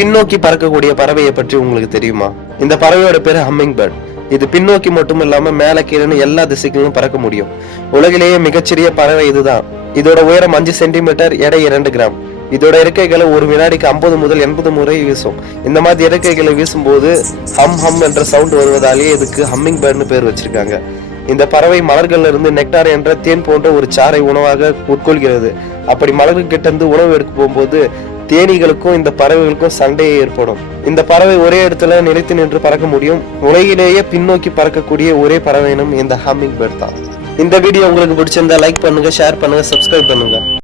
பின்னோக்கி பறக்கக்கூடிய பறவையை பற்றி உங்களுக்கு தெரியுமா? இந்த பறவையோட பேரு ஹம்மிங் பேர்ட். இது பின்னோக்கி மட்டும் இல்லாம மேல கீழே எல்லா திசைகளிலும் பறக்க முடியும். உலகிலேயே மிகச்சிறிய பறவை இதுதான். இதோட உயரம் 5 சென்டிமீட்டர், எடை 2 கிராம். இதோட இறக்கைகளை ஒரு வினாடிக்கு 50 முதல் 80 முறை வீசும். இந்த மாதிரி இறக்கைகளை வீசும்போது ஹம் ஹம் என்ற சவுண்ட் வருவதாலேயே இதுக்கு ஹம்மிங் பேர்ட்னு பேர் வச்சிருக்காங்க. இந்த பறவை மலர்கள்ல இருந்து நெக்டார் என்ற தேன் போன்ற ஒரு சாறை உணவாக உட்கொள்கிறது. அப்படி மலர்கள் கிட்ட இருந்து உணவு எடுக்க போகும்போது தேனீகளுக்கும் இந்த பறவைகளுக்கும் சண்டையே ஏற்படும். இந்த பறவை ஒரே இடத்துல நிலைத்து நின்று பறக்க முடியும். உலகிலேயே பின்னோக்கி பறக்கக்கூடிய ஒரே பறவை இனம் இந்த ஹம்மிங் பேர்ட் தான். இந்த வீடியோ உங்களுக்கு பிடிச்சிருந்தா லைக் பண்ணுங்க, ஷேர் பண்ணுங்க, சப்ஸ்கிரைப் பண்ணுங்க.